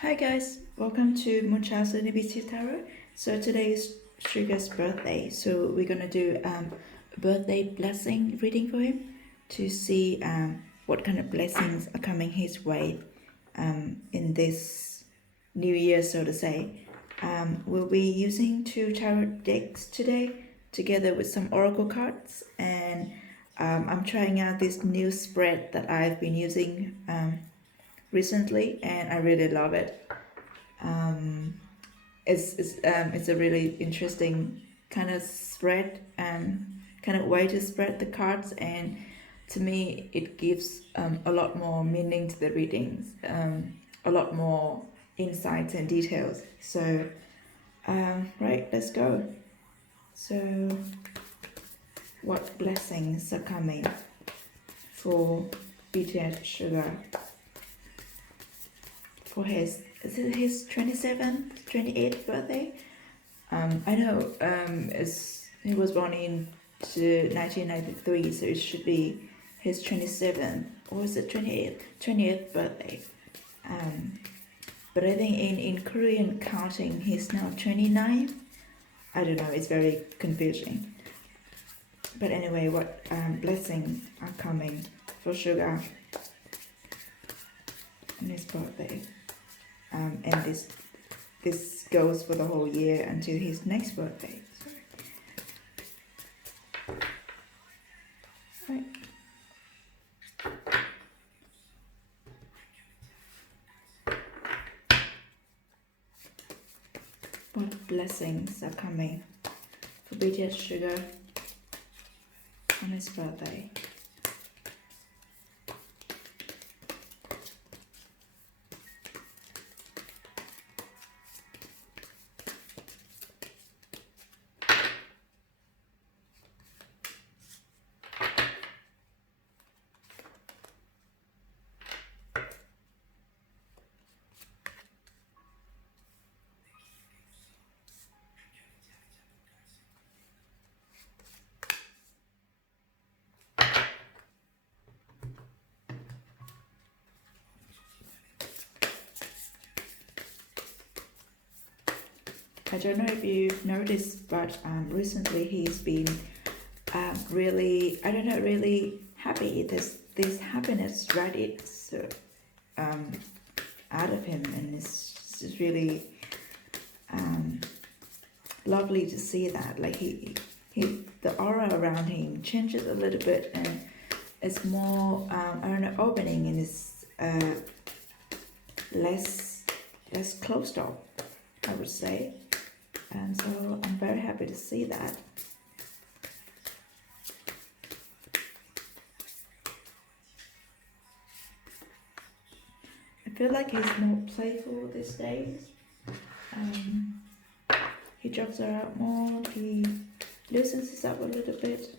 Hi guys, welcome to Moonchild's BTS Tarot. So today is Sugar's birthday, so we're gonna do a birthday blessing reading for him to see what kind of blessings are coming his way in this new year, so to say. We'll be using two tarot decks today together with some oracle cards, and I'm trying out this new spread that I've been using recently, and I really love it. It's a really interesting kind of spread, kind of way to spread the cards, and to me it gives a lot more meaning to the readings, a lot more insights and details. So right, let's go. So what blessings are coming for BTS Sugar for his, is it his 27th 28th birthday? I know he was born in 1993, so it should be his 27th, or is it 20th birthday. But I think in Korean counting he's now 29. I don't know, it's very confusing. But anyway, what blessings are coming for Sugar on his birthday? And this goes for the whole year until his next birthday. Right. What blessings are coming for BTS Sugar on his birthday? I don't know if you've noticed, but recently he's been really, I don't know, really happy. This happiness radiates out of him, and it's just really lovely to see that. Like the aura around him changes a little bit, and it's more I don't know, opening, and it's less closed off, I would say. And so I'm very happy to see that. I feel like he's more playful these days. He jokes around more, he loosens us up a little bit.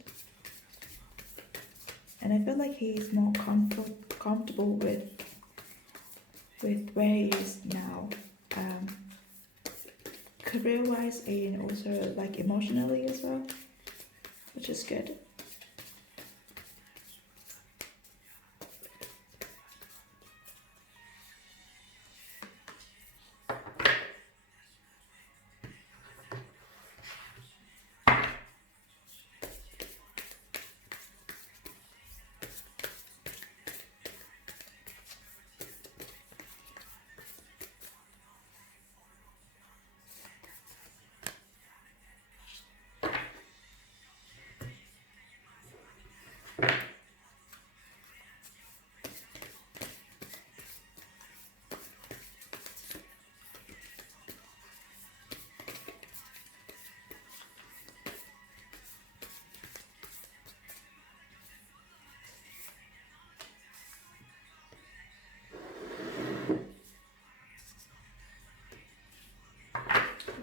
And I feel like he's more comfortable with where he is now. Career-wise, and also like emotionally as well, which is good.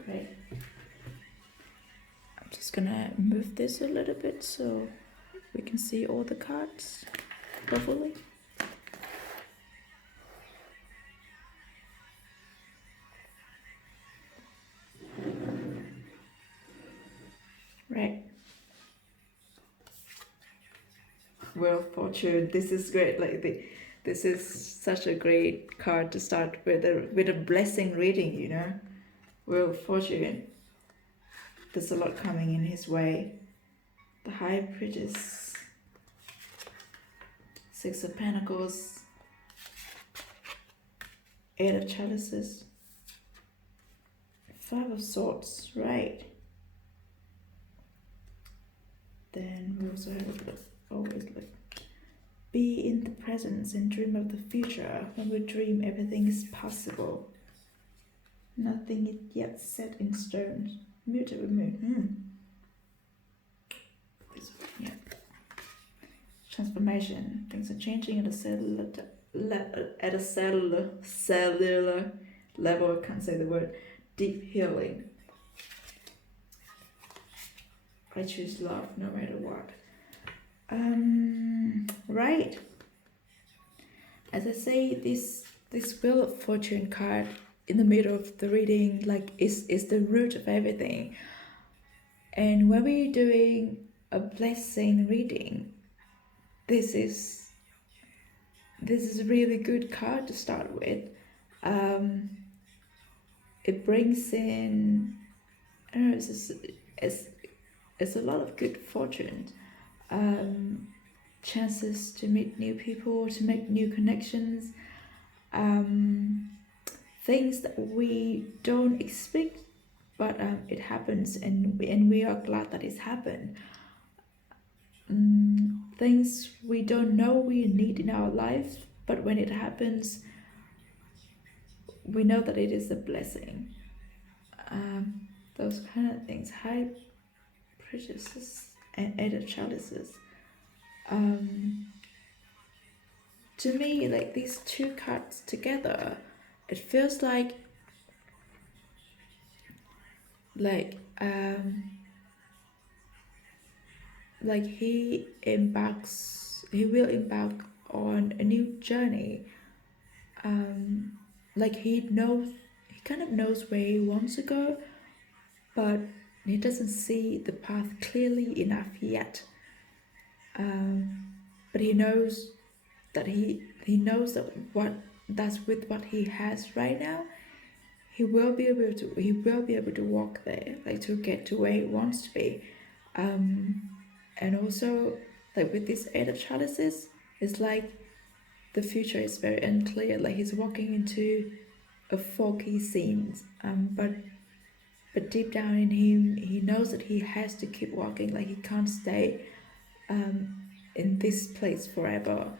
Right. I'm just gonna move this a little bit so we can see all the cards properly. Right. Well, fortune. This is great. Like This is such a great card to start with a blessing reading, you know. Wheel of Fortune. There's a lot coming in his way. The High Priestess. Six of Pentacles. Eight of Chalices. Five of Swords, right. Then we also have always look. Be in the present and dream of the future. When we dream, everything is possible. Nothing is yet set in stone. Mutable moon. This one, yeah. Transformation. Things are changing at a cellular level. I can't say the word. Deep healing. I choose love no matter what. Right. As I say, this Wheel of Fortune card in the middle of the reading, like, is the root of everything. And when we're doing a blessing reading, this is a really good card to start with. It brings in, I don't know, it's a lot of good fortune, chances to meet new people, to make new connections, things that we don't expect, but it happens, and we are glad that it's happened. Things we don't know we need in our life, but when it happens, we know that it is a blessing. Those kind of things. High Priestess and Eight of Chalices. To me, like, these two cards together, it feels like he will embark on a new journey. Like, he kind of knows where he wants to go, but he doesn't see the path clearly enough yet. But he knows that that's with what he has right now, he will be able to walk there, like, to get to where he wants to be. And also, like, with this Eight of Chalices, it's like the future is very unclear. Like, he's walking into a foggy scene, but deep down in him, he knows that he has to keep walking. Like, he can't stay in this place forever.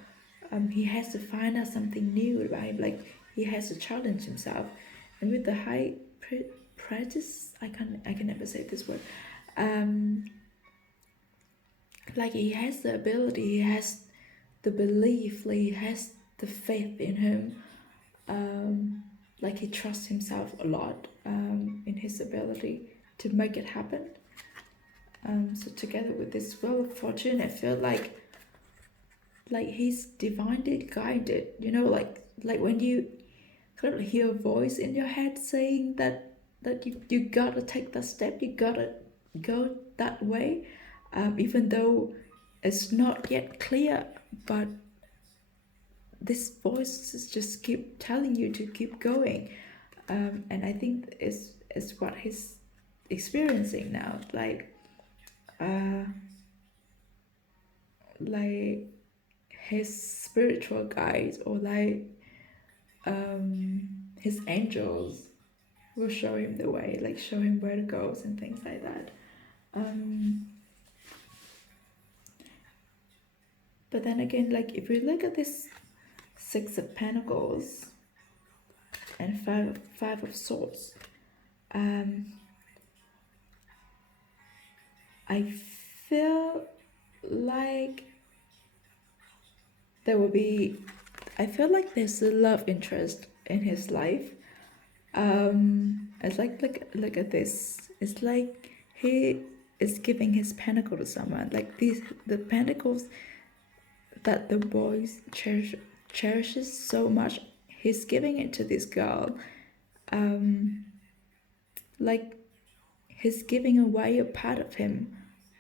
He has to find out something new about him. Like, he has to challenge himself. And with the High Priestess, I can never say this word. Like, he has the ability, he has the belief, like, he has the faith in him. Like, he trusts himself a lot in his ability to make it happen. So together with this Wheel of Fortune, I feel like he's divinely guided. You know, like when you kind of hear a voice in your head saying that you gotta take that step, you gotta go that way, even though it's not yet clear, but this voice is just keep telling you to keep going. And I think is what he's experiencing now, like his spiritual guides, or like his angels will show him the way, like show him where to go and things like that. But then again, like, if we look at this Six of Pentacles and Five of Swords, I feel like I feel like there's a love interest in his life. It's like look at this. It's like he is giving his pentacle to someone. Like, the pentacles that the boy cherishes so much, he's giving it to this girl. Like, he's giving away a part of him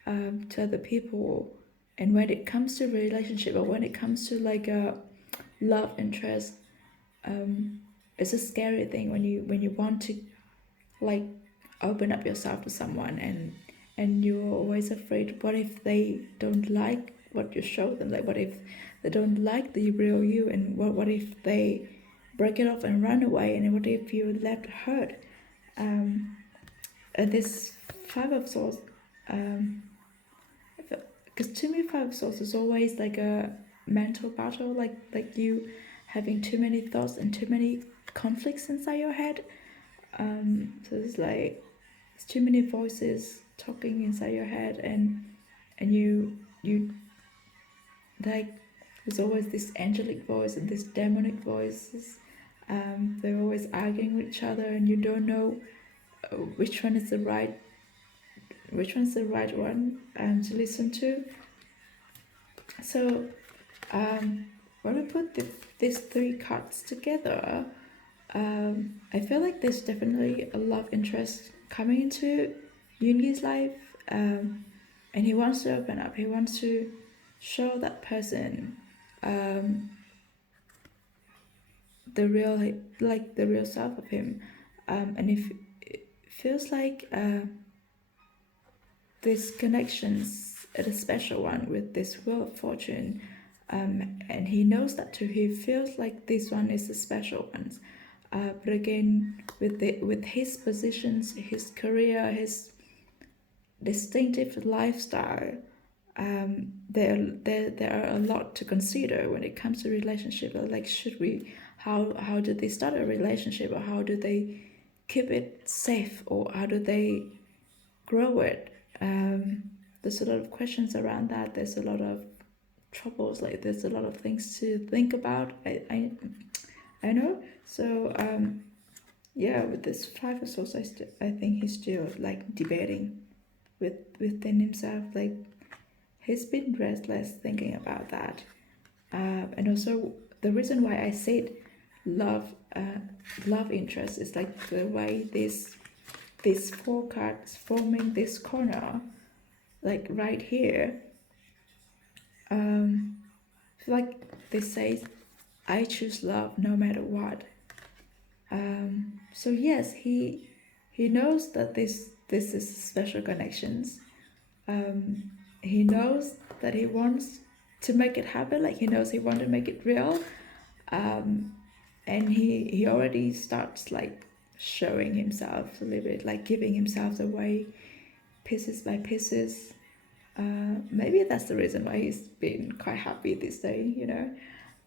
to other people. And when it comes to relationship, or when it comes to like a love interest, it's a scary thing when you want to like open up yourself to someone, and you're always afraid, what if they don't like what you show them, like what if they don't like the real you, and what if they break it off and run away, and what if you're left hurt. This Five of Swords, because to me Five of Swords is always like a mental battle, like you having too many thoughts and too many conflicts inside your head. So it's like it's too many voices talking inside your head, and you like there's always this angelic voice and this demonic voices. They're always arguing with each other, and you don't know which one is the right one to listen to. So when we put these three cards together, I feel like there's definitely a love interest coming into Yoongi's life, and he wants to open up. He wants to show that person the real self of him, and if it feels like this connection's a special one with this Wheel of Fortune, and he knows that too. He feels like this one is a special one. But again, with his positions, his career, his distinctive lifestyle, there are a lot to consider when it comes to relationship. Like, how do they start a relationship, or how do they keep it safe, or how do they grow it? There's a lot of questions around that. There's a lot of troubles. Like, there's a lot of things to think about. I know. So yeah, with this Five of Swords, I think he's still like debating within himself. Like, he's been restless thinking about that, and also the reason why I said love interest is like the way these four cards forming this corner, like right here. Like they say, I choose love no matter what. So yes, he knows that this is special connections. He knows that he wants to make it happen. Like, he knows he wants to make it real, and he already starts like showing himself a little bit, like giving himself away pieces by pieces. Maybe that's the reason why he's been quite happy this day.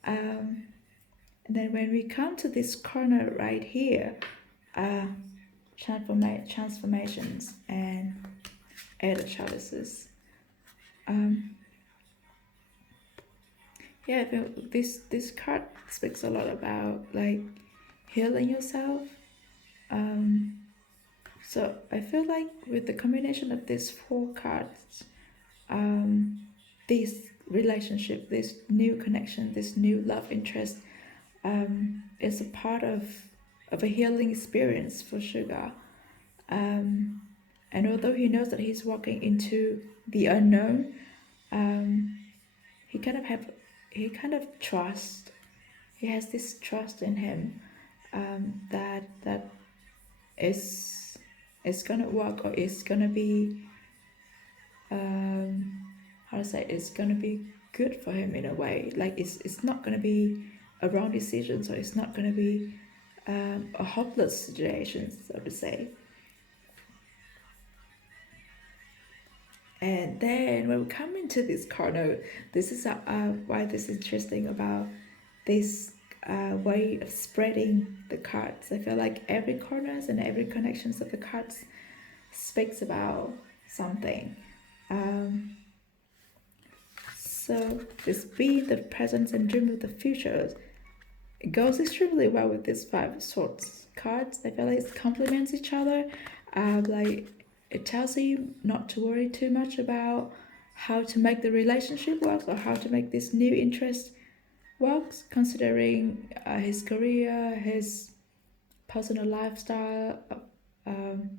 And then when we come to this corner right here, transformations and other chalices. Yeah, I feel this card speaks a lot about like healing yourself. So I feel like with the combination of these four cards, this relationship, this new connection, this new love interest, is a part of a healing experience for Suga. And although he knows that he's walking into the unknown, he kind of trust. He has this trust in him, that is gonna work, or is gonna be how to say, it's gonna be good for him in a way. Like, it's not gonna be a wrong decision, so it's not gonna be a hopeless situation, so to say. And then when we come into this corner, this is why this is interesting about this way of spreading the cards. I feel like every corners and every connections of the cards speaks about something. So this being the present and dream of the future, it goes extremely well with these Five of Swords cards. I feel like it complements each other. Like, it tells you not to worry too much about how to make the relationship work, or how to make this new interest works, considering his career, his personal lifestyle, and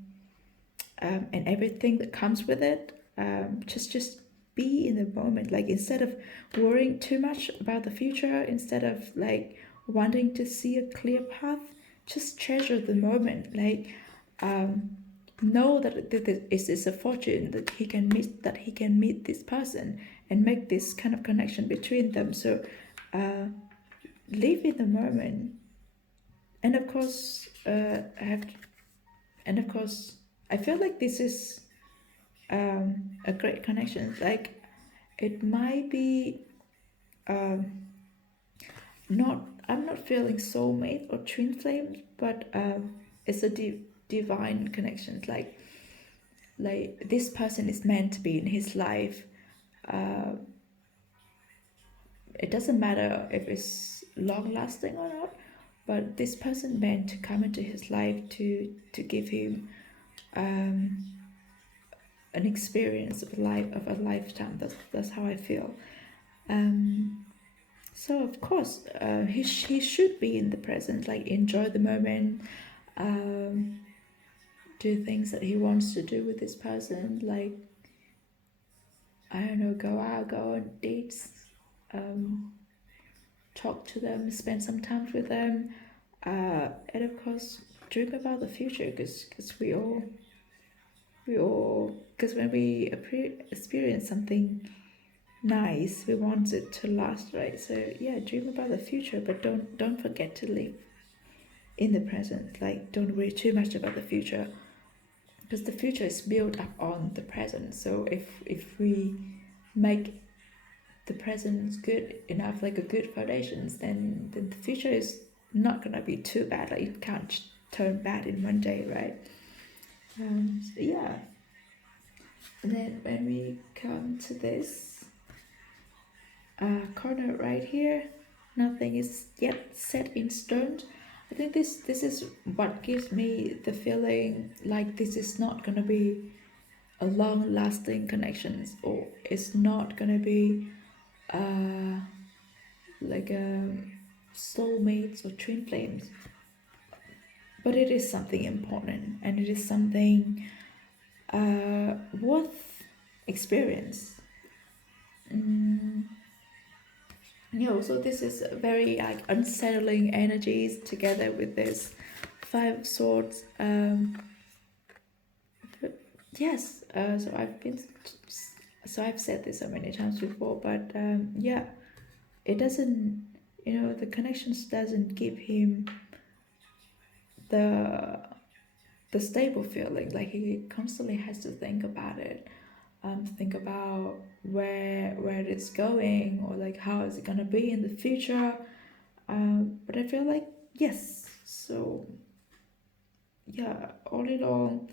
everything that comes with it. Just be in the moment. Like instead of worrying too much about the future, instead of like wanting to see a clear path, just treasure the moment. Like know that this is a fortune that he can meet this person and make this kind of connection between them. So live in the moment. And of course and of course I feel like this is a great connection. Like it might be not, I'm not feeling soulmate or twin flames, but it's a divine connection. Like this person is meant to be in his life. It doesn't matter if it's long lasting or not, but this person meant to come into his life to give him an experience of a lifetime. That's how I feel. So of course he should be in the present, like enjoy the moment, do things that he wants to do with this person, like I don't know, go out, go on dates, talk to them, spend some time with them, and of course dream about the future, because we all because when we experience something nice, we want it to last, right? So yeah, dream about the future, but don't forget to live in the present. Like don't worry too much about the future, because the future is built up on the present. So if we make the present good enough, like a good foundations, then the future is not gonna be too bad. Like it can't turn bad in one day, right? So yeah. And then when we come to this corner right here, nothing is yet set in stone. I think this is what gives me the feeling like this is not gonna be a long lasting connections, or it's not gonna be like a soulmates or twin flames, but it is something important, and it is something worth experience. So this is very like unsettling energies together with this Five of Swords. Yes, so I've said this so many times before, but yeah, it doesn't, the connections doesn't give him the stable feeling. Like he constantly has to think about it, think about where it's going, or like how is it gonna be in the future. But I feel like yes. So yeah, all in all,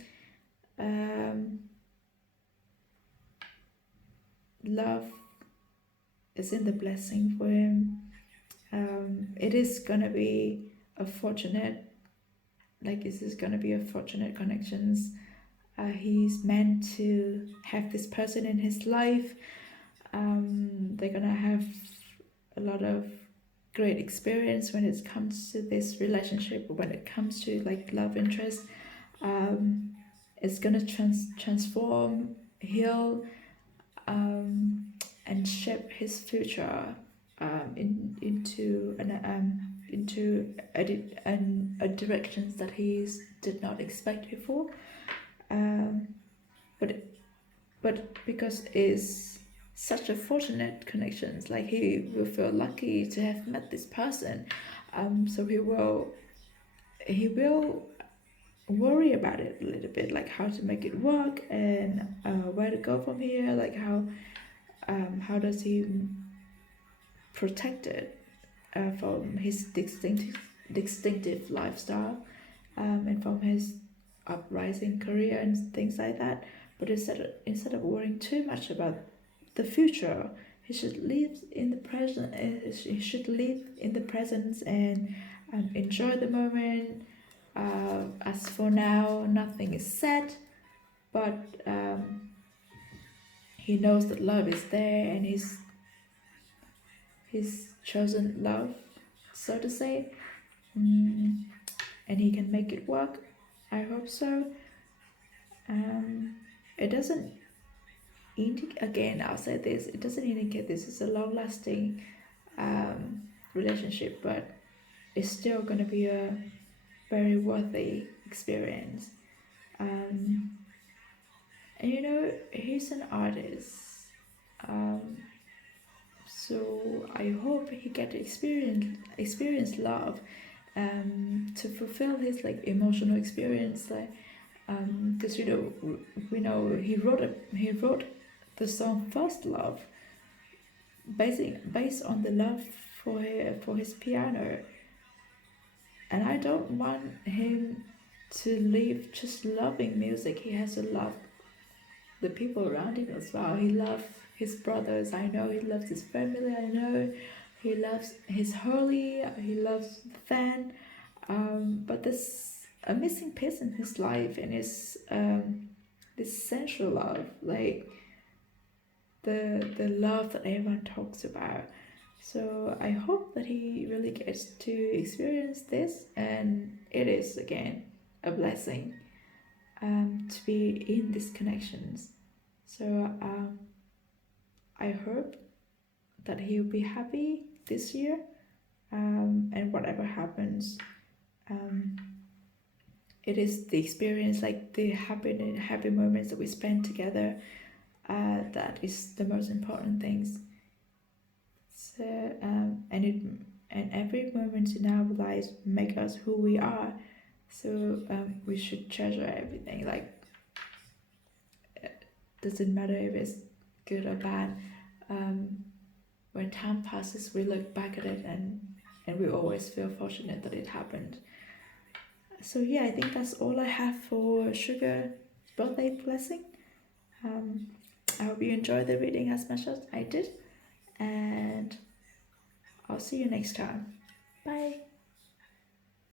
love is in the blessing for him. It is gonna be a fortunate, like this is gonna be a fortunate connections. He's meant to have this person in his life. They're gonna have a lot of great experience when it comes to this relationship, when it comes to like love interest. It's gonna transform, heal, and shape his future into a directions that he did not expect before. But because it's such a fortunate connections, like he will feel lucky to have met this person. So he will worry about it a little bit, like how to make it work, and where to go from here, like how does he protect it from his distinctive lifestyle, and from his uprising career and things like that. But instead of worrying too much about the future, he should live in the present. He should live in the present and enjoy the moment. As for now, nothing is set, but he knows that love is there, and his chosen love, so to say, and he can make it work. I hope so. It doesn't again, I'll say this, it doesn't indicate this is a long-lasting relationship, but it's still going to be a very worthy experience. And you know, he's an artist, um, so I hope he get to experience love, to fulfill his like emotional experience, like because you know we know he wrote the song First Love based on the love for his piano, and I don't want him to live just loving music. He has to love the people around him as well. He loves his brothers, I know. He loves his family, I know. He loves his Hurley, he loves the fan. But there's a missing piece in his life, and it's this sensual love, like the love that everyone talks about. So I hope that he really gets to experience this, and it is again a blessing to be in these connections. So I hope that he'll be happy this year, and whatever happens, it is the experience, like the happy moments that we spend together, that is the most important things. So and every moment in our lives make us who we are. So we should treasure everything. Like, doesn't matter if it's good or bad. When time passes, we look back at it, and we always feel fortunate that it happened. So yeah, I think that's all I have for Sugar birthday blessing. I hope you enjoyed the reading as much as I did, and I'll see you next time. Bye.